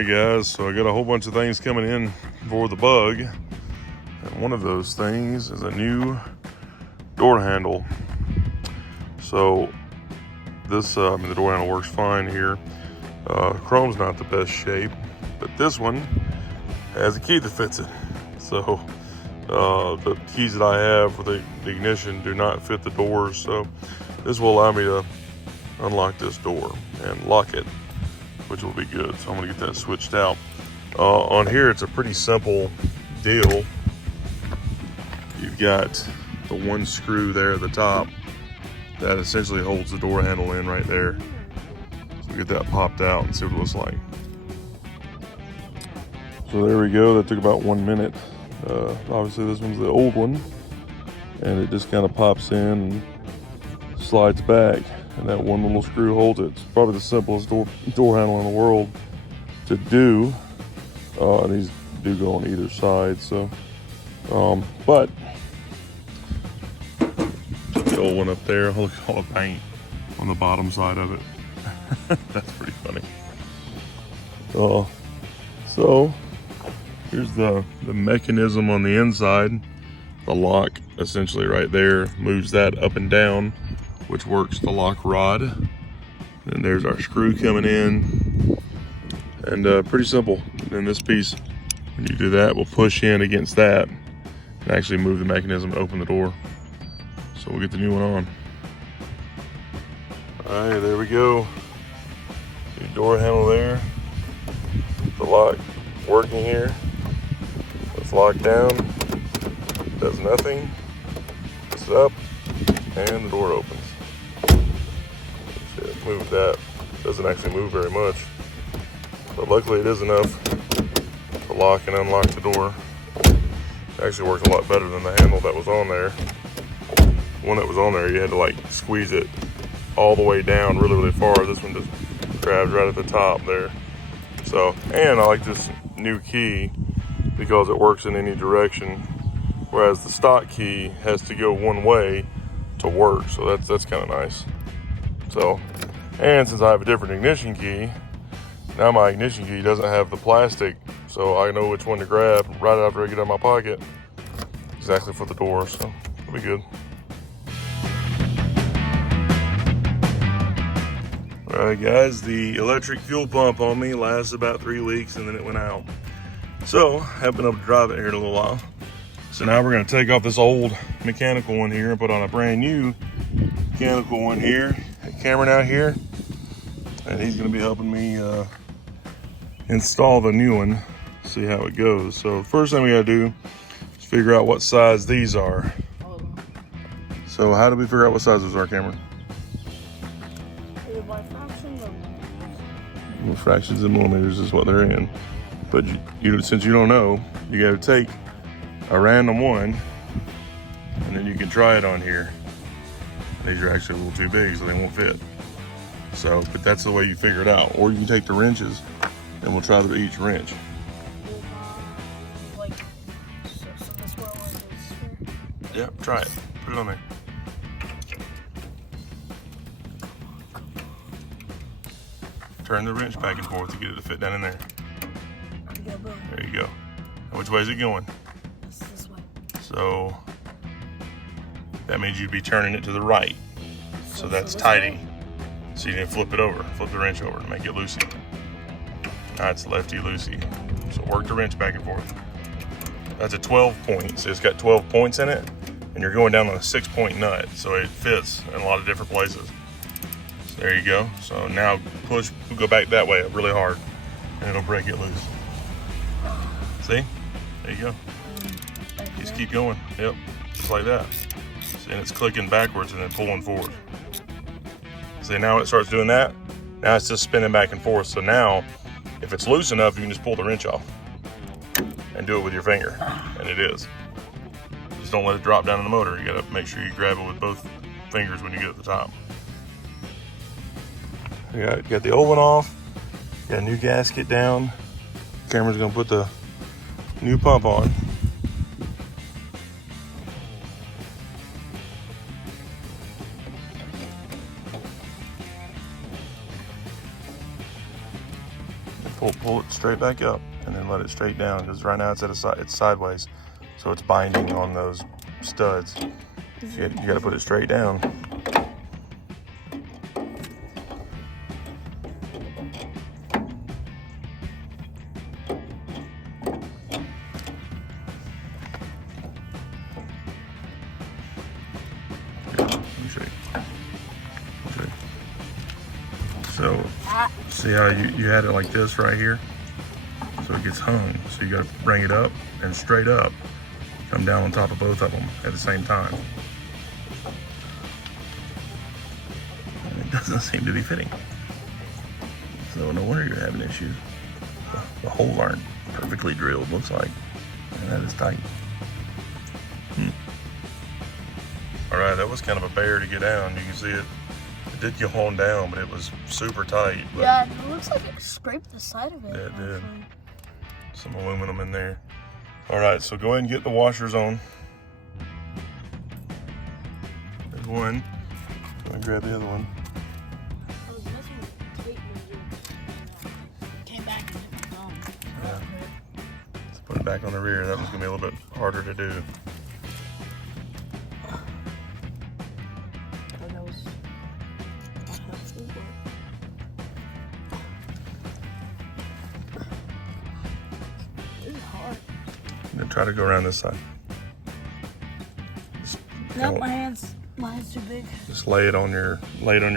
Alright guys, so I got a whole bunch of things coming in for the bug. And one of those things is a new door handle. So this, the door handle works fine here. Chrome's not the best shape, but this one has a key that fits it. So the keys that I have for the ignition do not fit the doors. So this will allow me to unlock this door and lock it, which will be good. So I'm gonna get that switched out. On here, it's a pretty simple deal. You've got the one screw there at the top that essentially holds the door handle in right there. So we'll get that popped out and see what it looks like. So there we go, that took about 1 minute. Obviously this one's the old one, and it just kind of pops in and slides back, and that one little screw holds it. It's probably the simplest door handle in the world to do. And these do go on either side, so but the old one up there, look at all the paint on the bottom side of it. That's pretty funny. So here's the mechanism on the inside. The lock essentially right there moves that up and down, which works the lock rod. And there's our screw coming in, and pretty simple. And this piece, when you do that, will push in against that and actually move the mechanism and open the door. So we'll get the new one on. All right, there we go. New door handle there. The lock working here. It's locked down, does nothing. It's up, and the door opens. Move that. Doesn't actually move very much, but luckily it is enough to lock and unlock the door. It actually works a lot better than the handle that was on there. The one that was on there, you had to like squeeze it all the way down really far. This one just grabs right at the top there. So, and I like this new key because it works in any direction, whereas the stock key has to go one way to work. So that's kind of nice. So, and since I have a different ignition key, now my ignition key doesn't have the plastic, so I know which one to grab right after I get out of my pocket, exactly for the door, so it'll be good. All right guys, the electric fuel pump on me lasted about 3 weeks and then it went out. So, I haven't been able to drive it here in a little while. So now we're gonna take off this old mechanical one here and put on a brand new mechanical one here. Cameron out here, and he's going to be helping me install the new one, see how it goes. So first thing we got to do is figure out what size these are. So how do we figure out what size those are, Cameron? Either by fractions or millimeters. Well, fractions and millimeters is what they're in, but you since you don't know, you got to take a random one and then you can try it on here. These are actually a little too big, so they won't fit. So, but that's the way you figure it out. Or you can take the wrenches, and we'll try each wrench. Like, so this one is. Yep, try it. Put it on there. Turn the wrench back and forth to get it to fit down in there. There you go. And which way is it going? This way. So that means you'd be turning it to the right. So that's tighty. So you can flip it over, flip the wrench over to make it loosey. Now it's lefty-loosey. So work the wrench back and forth. That's a 12 point, so it's got 12 points in it, and you're going down on a 6-point nut, so it fits in a lot of different places. So there you go. So now push, go back that way really hard, and it'll break it loose. See? There you go. Just keep going. Yep, just like that. And it's clicking backwards and then pulling forward. See, now when it starts doing that, now it's just spinning back and forth. So now, if it's loose enough, you can just pull the wrench off and do it with your finger, and it is. Just don't let it drop down in the motor. You gotta make sure you grab it with both fingers when you get at the top. You got the old one off, got a new gasket down. Cameron's gonna put the new pump on. pull it straight back up, and then let it straight down, because right now it's it's sideways, so it's binding on those studs. You got to put it straight down. So, see how you had it like this right here? So it gets hung. So you got to bring it up and straight up. Come down on top of both of them at the same time. And it doesn't seem to be fitting. So no wonder you're having issues. The holes aren't perfectly drilled, looks like. And that is tight. All right, that was kind of a bear to get down. You can see it. It did go on down, but it was super tight. But yeah, it looks like it scraped the side of it. Yeah, it did. Some aluminum in there. All right, so go ahead and get the washers on. There's one. I'm gonna grab the other one. I was messing with the tape measure. Came back and hit my thumb. Yeah. Let's put it back on the rear. That one's gonna be a little bit harder to do. That was this is hard. I'm gonna try to go around this side. No, my hand's too big. Just lay it on your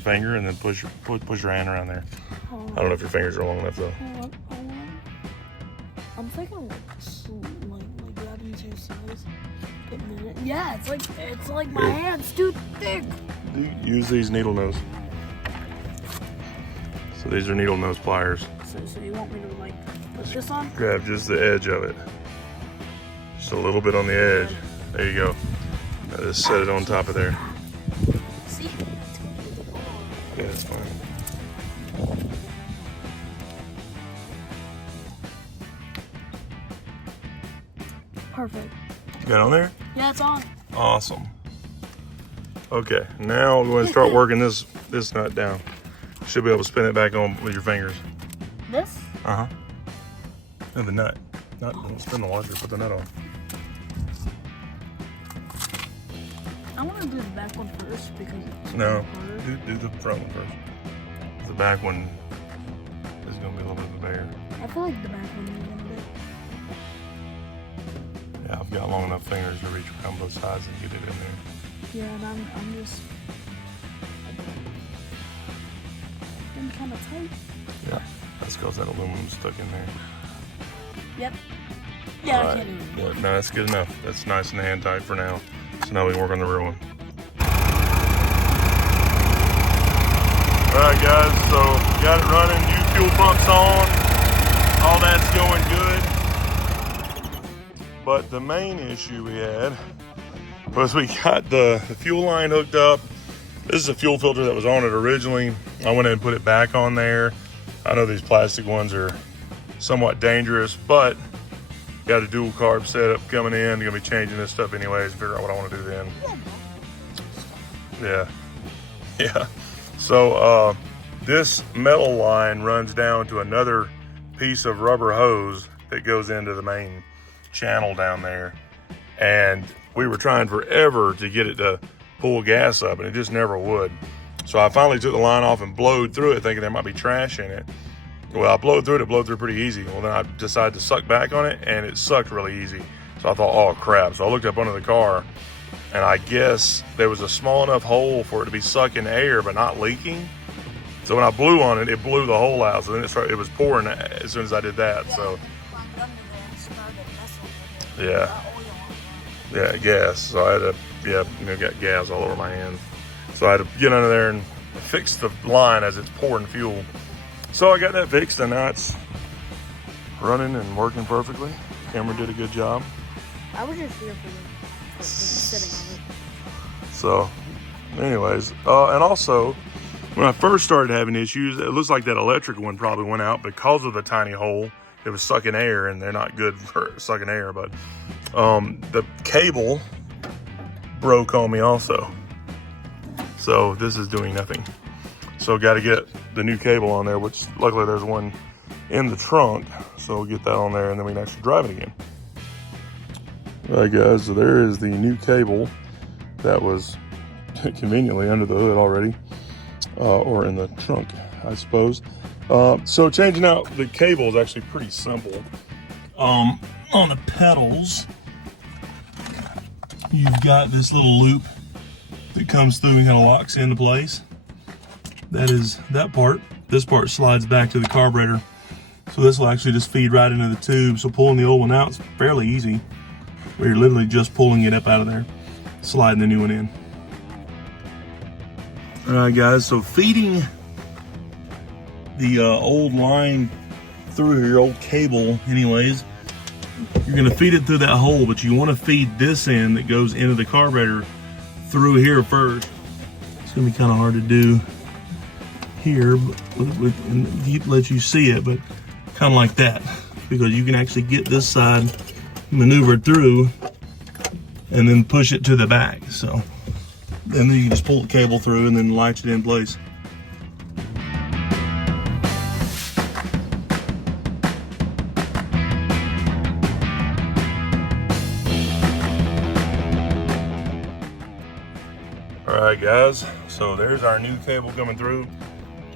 finger, and then push your hand around there. I don't know if your fingers are long enough though. Hold on. I'm thinking like grabbing two sides. Yeah, it's like my hand's too thick. Use these needle nose. So these are needle nose pliers. So you want me to like put this on? Grab just the edge of it. Just a little bit on the edge. There you go. Now just set it on top of there. See? Yeah, it's fine. Perfect. You got it on there? Yeah, it's on. Awesome. Okay, now we're going to start working this nut down. You should be able to spin it back on with your fingers. This? Uh-huh. No, the nut. Don't spin the washer, put the nut on. I want to do the back one first because it's No, harder. do the front one first. The back one is going to be a little bit of a bear. I feel like the back one is a little bit. Yeah, I've got long enough fingers to reach around both sides and get it in there. Yeah, and I'm just been kind of tight. Yeah, that's because that aluminum's stuck in there. Yep. Yeah, All I right. can't even. Yeah, no, that's good enough. That's nice and hand tight for now. So now we can work on the real one. All right, guys, so got it running, new fuel pumps on, all that's going good. But the main issue we had was we got the fuel line hooked up. This is a fuel filter that was on it originally. I went in and put it back on there. I know these plastic ones are somewhat dangerous, but got a dual carb setup coming in. Gonna be changing this stuff anyways, figure out what I want to do then. Yeah. So this metal line runs down to another piece of rubber hose that goes into the main channel down there. And we were trying forever to get it to pull gas up, and it just never would. So I finally took the line off and blowed through it, thinking there might be trash in it. Well, I blowed through it pretty easy. Well, then I decided to suck back on it, and it sucked really easy. So I thought, oh crap. So I looked up under the car, and I guess there was a small enough hole for it to be sucking air but not leaking. So when I blew on it, it blew the hole out. So then it was pouring as soon as I did that. So yeah, gas. So I had to, got gas all over my hand. So I had to get under there and fix the line as it's pouring fuel. So I got that fixed, and now it's running and working perfectly. Cameron did a good job. I was just here for the sitting on it. So, anyways, and also, when I first started having issues, it looks like that electric one probably went out because of the tiny hole. It was sucking air, and they're not good for sucking air, but the cable broke on me also. So this is doing nothing. So got to get the new cable on there, which luckily there's one in the trunk. So we'll get that on there and then we can actually drive it again. All right guys, so there is the new cable that was conveniently under the hood already, or in the trunk, I suppose. So changing out the cable is actually pretty simple. On the pedals, you've got this little loop that comes through and kind of locks into place. That is that part. This part slides back to the carburetor. So this will actually just feed right into the tube. So pulling the old one out is fairly easy, where you're literally just pulling it up out of there, sliding the new one in. All right guys, so feeding the old line through your old cable anyways, you're gonna feed it through that hole, but you wanna feed this end that goes into the carburetor through here first. It's gonna be kind of hard to do here, but let you see it, but kind of like that, because you can actually get this side maneuvered through and then push it to the back. So then you just pull the cable through and then latch it in place. All right guys, so there's our new cable coming through.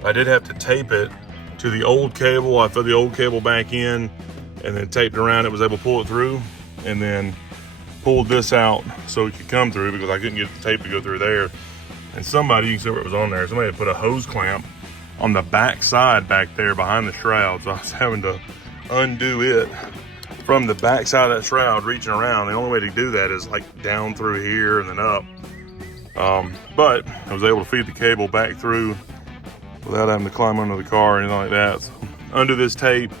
I did have to tape it to the old cable. I put the old cable back in and then taped around it, was able to pull it through, and then pulled this out so it could come through because I couldn't get the tape to go through there. And somebody, you can see what was on there, somebody had put a hose clamp on the back side back there behind the shroud. So I was having to undo it from the back side of that shroud, reaching around. The only way to do that is like down through here and then up. But I was able to feed the cable back through without having to climb under the car or anything like that. So undo this tape,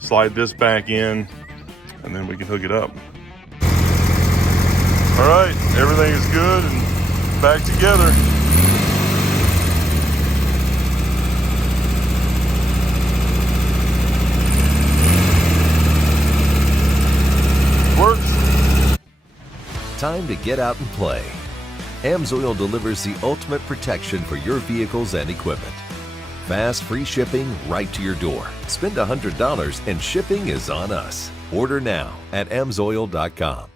slide this back in, and then we can hook it up. All right, everything is good and back together. Works. Time to get out and play. AMSOIL delivers the ultimate protection for your vehicles and equipment. Fast, free shipping right to your door. Spend $100 and shipping is on us. Order now at AMSOIL.com.